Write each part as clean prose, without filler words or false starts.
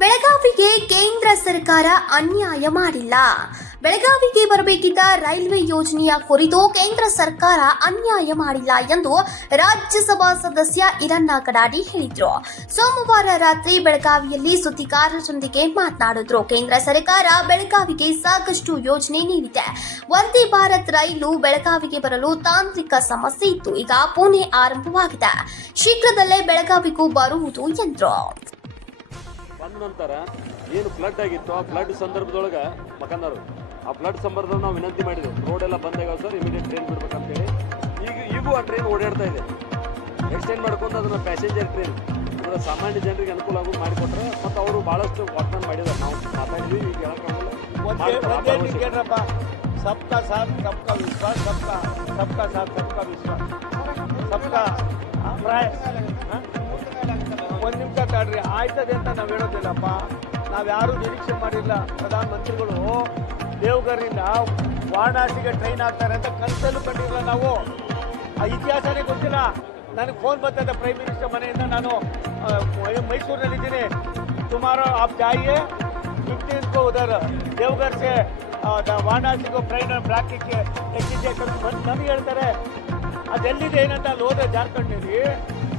ಬೆಳಗಾವಿಗೆ ಕೇಂದ್ರ ಸರ್ಕಾರ ಅನ್ಯಾಯ ಮಾಡಿಲ್ಲ. ಬೆಳಗಾವಿಗೆ ಬರಬೇಕಿದ್ದ ರೈಲ್ವೆ ಯೋಜನೆಯ ಕುರಿತು ಕೇಂದ್ರ ಸರ್ಕಾರ ಅನ್ಯಾಯ ಮಾಡಿಲ್ಲ ಎಂದು ರಾಜ್ಯಸಭಾ ಸದಸ್ಯ ಈರಣ್ಣ ಕಡಾಡಿ ಹೇಳಿದರು. ಸೋಮವಾರ ರಾತ್ರಿ ಬೆಳಗಾವಿಯಲ್ಲಿ ಸುದ್ದಿಗಾರರೊಂದಿಗೆ ಮಾತನಾಡಿದರು. ಕೇಂದ್ರ ಸರ್ಕಾರ ಬೆಳಗಾವಿಗೆ ಸಾಕಷ್ಟು ಯೋಜನೆ ನೀಡಿದೆ. ವಂದೇ ಭಾರತ್ ರೈಲು ಬೆಳಗಾವಿಗೆ ಬರಲು ತಾಂತ್ರಿಕ ಸಮಸ್ಯೆ ಇತ್ತು. ಈಗ ಪುಣೆ ಆರಂಭವಾಗಿದೆ. ಶೀಘ್ರದಲ್ಲೇ ಬೆಳಗಾವಿಗೂ ಬರುವುದು ಎಂದರು. ಬಂದ ನಂತರ ಏನು ಫ್ಲಡ್ ಆಗಿತ್ತು ಆ ಫ್ಲಡ್ ಸಂದರ್ಭದೊಳಗೆ ಮಕಂದರು ಆ ಫ್ಲಡ್ ಸಂದರ್ಭದಲ್ಲಿ ನಾವು ವಿನಂತಿ ಮಾಡಿದ್ವಿ, ರೋಡ್ ಎಲ್ಲ ಬಂದಾಗ ಸರ್ ಇಮಿಡಿಯೇಟ್ ಟ್ರೈನ್ ಬಿಡ್ಬೇಕಂತೇಳಿ. ಈಗೂ ಆ ಟ್ರೈನ್ ಓಡಾಡ್ತಾ ಇದೆ. ಎಕ್ಸ್ಟೆಂಡ್ ಮಾಡ್ಕೊಂಡು ಅದನ್ನು ಪ್ಯಾಸೆಂಜರ್ ಟ್ರೈನ್ ಅಂದರೆ ಸಾಮಾನ್ಯ ಜನರಿಗೆ ಅನುಕೂಲ ಆಗೋದು ಮಾಡಿಕೊಟ್ರೆ ಮತ್ತು ಅವರು ಭಾಳಷ್ಟು ವಾಗ್ದಾನ ಮಾಡಿದ್ದಾರೆ. ನಾವು ಮಾತಾಡಿದ್ವಿ, ಈಗ ಹೇಳಪ್ಪ, ಸಬ್ಕಾ ಸಾಥ್ ಸಬ್ಕಾ ವಿಶ್ವಾಸ್, ಸಬ್ಕಾ ಸಾಥ್ ಸಬ್ಕಾ ವಿಶ್ವಾಸ್, ಸಬ್ಕಾ ಪ್ರಯಾಸ್. ಒಂದು ನಿಮಿಷ ತಾಡ್ರಿ, ಆಯ್ತದೆ ಅಂತ ನಾವು ಹೇಳೋದಿಲ್ಲಪ್ಪ. ನಾವು ಯಾರೂ ನಿರೀಕ್ಷೆ ಮಾಡಿಲ್ಲ. ಪ್ರಧಾನಮಂತ್ರಿಗಳು ದೇವಘರಿಂದ ವಾರಣಾಸಿಗೆ ಟ್ರೈನ್ ಆಗ್ತಾರೆ ಅಂತ ಕನಸಲ್ಲೂ ಕಂಡಿಲ್ಲ. ನಾವು ಆ ಇತಿಹಾಸನೇ ಗೊತ್ತಿಲ್ಲ. ನನಗೆ ಫೋನ್ ಬರ್ತದೆ ಪ್ರೈಮ್ ಮಿನಿಸ್ಟರ್ ಮನೆಯಿಂದ, ನಾನು ಮೈಸೂರಿನಲ್ಲಿದ್ದೀನಿ, ಸುಮಾರು आप जाइए 15 को उधर देवघर से ವಾರಣಾಸಿ को ट्रೈನ್ ಬ್ಲಾಕ್ ಎಕ್ಕಿದೆ ನನಗೆ ಹೇಳ್ತಾರೆ. ಅದೆಲ್ಲಿದೆ ಏನಂತ ಅಲ್ಲಿ ಹೋದ್ರೆ ಜಾರ್ಖಂಡ್ನಲ್ಲಿ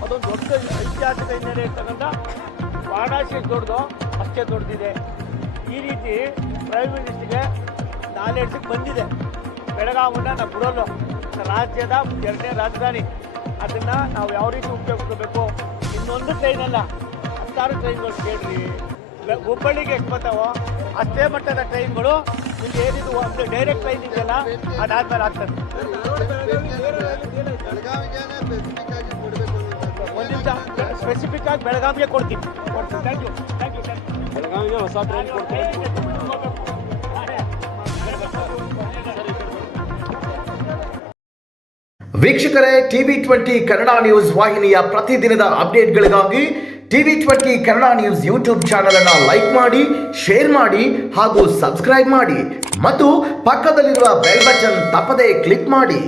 ಅದೊಂದು ದೊಡ್ಡ ಐತಿಹಾಸಿಕ ಹಿನ್ನೆಲೆ ಇರ್ತಕ್ಕಂಥ ವಾರಣಾಸಿ ದೊಡ್ಡದು, ಅಷ್ಟೇ ದೊಡ್ಡದಿದೆ. ಈ ರೀತಿ ಪ್ರೈಮ್ ಮಿನಿಸ್ಟರ್ಗೆ ನಾಲೆಡ್ಜಿಗೆ ಬಂದಿದೆ. ಬೆಳಗಾವಿನ ನಾವು ಬಿಡೋಲ್ಲ, ರಾಜ್ಯದ 2ನೇ ರಾಜಧಾನಿ. ಅದನ್ನು ನಾವು ಯಾವ ರೀತಿ ಉಪಯೋಗಿಸ್ಕೋಬೇಕು. ಇನ್ನೊಂದು ಟ್ರೈನ್ ಅಲ್ಲ, 10 ಟ್ರೈನ್ಗಳು ಕೇಳ್ರಿ. ಹುಬ್ಬಳ್ಳಿಗೆ ಎಷ್ಟು ಬರ್ತಾವೋ ಅಷ್ಟೇ ಮಟ್ಟದ ಟ್ರೈನ್ಗಳು ಇಲ್ಲಿ ಏನಿದು ಒಂದು ಡೈರೆಕ್ಟ್ ಟ್ರೈನ್ ಇದೆಯಲ್ಲ ಅದಾದ್ಮೇಲೆ ಆಗ್ತದೆ. ಒಂದು ನಿಮಿಷ, ಸ್ಪೆಸಿಫಿಕ್ ಆಗಿ ಬೆಳಗಾವಿಗೆ ಕೊಡ್ತೀವಿ. Thank you. ಬೆಳಗಾವಿಗೆ ಹೊಸ ಟ್ರೈನ್ ಕೊಡ್ತೀವಿ. ವೀಕ್ಷಕರೇ, TV20 ಕನ್ನಡ ನ್ಯೂಸ್ ವಾಹಿನಿಯ ಪ್ರತಿದಿನದ ಅಪ್ಡೇಟ್ಗಳಿಗಾಗಿ TV20 Kannada news YouTube channel ಅನ್ನು ಲೈಕ್ ಮಾಡಿ, ಶೇರ್ ಮಾಡಿ ಹಾಗೂ ಸಬ್ಸ್ಕ್ರೈಬ್ ಮಾಡಿ ಮತ್ತು ಪಕ್ಕದಲ್ಲಿರುವ ಬೆಲ್ ಬಟನ್ ತಪ್ಪದೇ ಕ್ಲಿಕ್ ಮಾಡಿ.